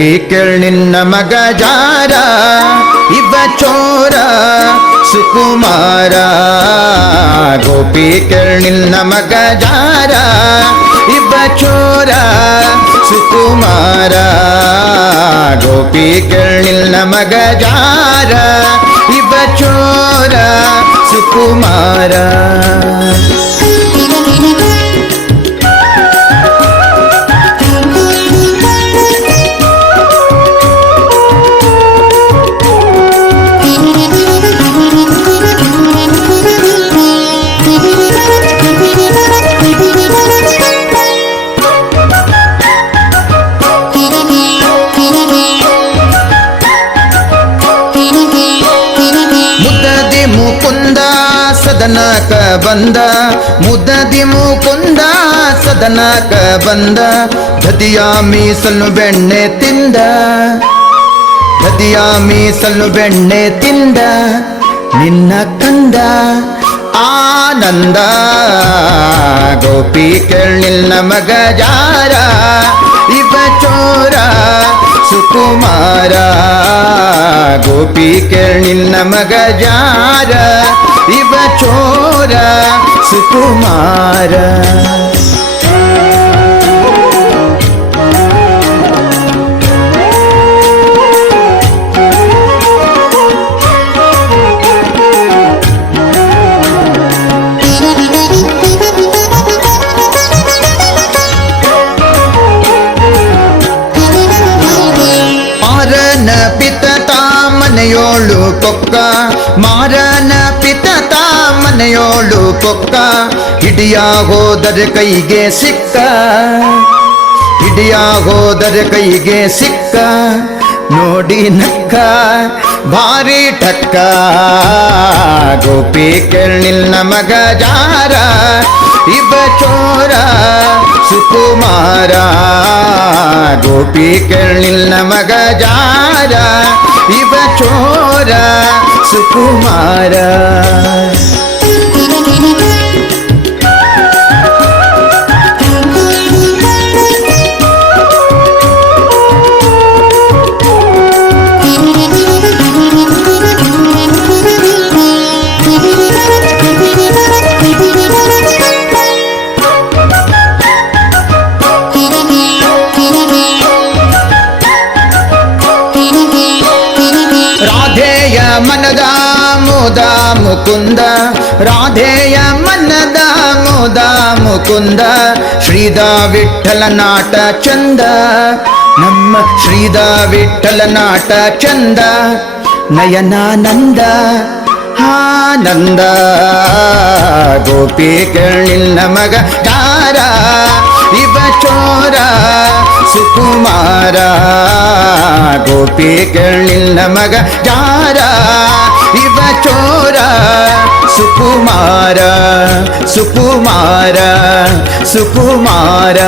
ಗೋಪಿ ಕೇಳ್ ನಿನ್ನ ಮಗ ಜಾರ ಇವ ಚೋರ ಸುಕುಮಾರ. ಗೋಪಿ ಕೇಳ್ ನಿನ್ನ ಮಗ ಜಾರ ಇವ ಚೋರ ಸುಕುಮಾರ. ಗೋಪಿ ಕೇಳ್ ನಿನ್ನ ಮಗ ಜಾರ ಇವ ಚೋರ ಸುಕುಮಾರ. ಮುಕುಂದ ಸದನಕ ಬಂದ, ಮುದದಿ ಮುಕುಂದ ಸದನಕ ಬಂದ. ಧದಿಯ ಮೀಸಲು ಬೆಣ್ಣೆ ತಿಂದ, ಧದಿಯ ಮೀಸಲು ಬೆಣ್ಣೆ ತಿಂದ. ನಿನ್ನ ಕಂದ ಆನಂದ. ಗೋಪಿ ಕೇಳ್ ನಿನ್ನ ಮಗ ಜಾರ ಇವ ಚೋರ ಸುಕುಮಾರ. ಗೋಪಿ ಕೇಳ್ ನಿನ್ನ ಮಗ ಜಾರ ಇವ ಚೋರ ಸುಕುಮಾರ. ಮಾರನ ಪಿತತ ಮನೆಯೋಳು ಕೊಕ್ಕ, ಮಾರನ ಪಿತತ ಮನೆಯೋಳು ಕೊಕ್ಕ. ಹಿಡಿಯ ಹೋದರೆ ಕೈಗೆ ಸಿಕ್ಕ, ಹಿಡಿಯ ಹೋದರೆ ಕೈಗೆ ಸಿಕ್ಕ. ನೋಡಿ ನಕ್ಕ ಭಾರಿ ಠಕ್ಕ. ಗೋಪಿ ಕೇಳ್ ನಿನ್ನ ಮಗ ಜಾರ ಇವ ಚೋರ ಸುಕುಮಾರ. ಗೋಪಿ ಕೇಳ್ ನಿನ್ನ ಮಗ ಜಾರ ಇವ ಚೋರ ಸುಕುಮಾರ. ರಾಧೆಯ ಮನದ ಮುದ ಮುಕುಂದ, ರಾಧೆಯ ಮನದ ಮುದ ಮುಕುಂದ. ಶ್ರೀದ ವಿಠಲ ನಾಟ ಚಂದ, ನಮ್ಮ ಶ್ರೀದ ವಿಠಲ ನಾಟ ಚಂದ. ನಯನಾನಂದ ಆನಂದ. ಗೋಪಿ ಕೇಳ್ ನಿನ್ನ ಮಗ ಜಾರ ಇವ ಚೋರ ಸುಕುಮಾರ. ಗೋಪಿ ಕೇಳ್ ನಿನ್ನ ಮಗ ಜಾರ ಇವ ಚೋರ ಸುಕುಮಾರ ಸುಕುಮಾರ ಸುಕುಮಾರ.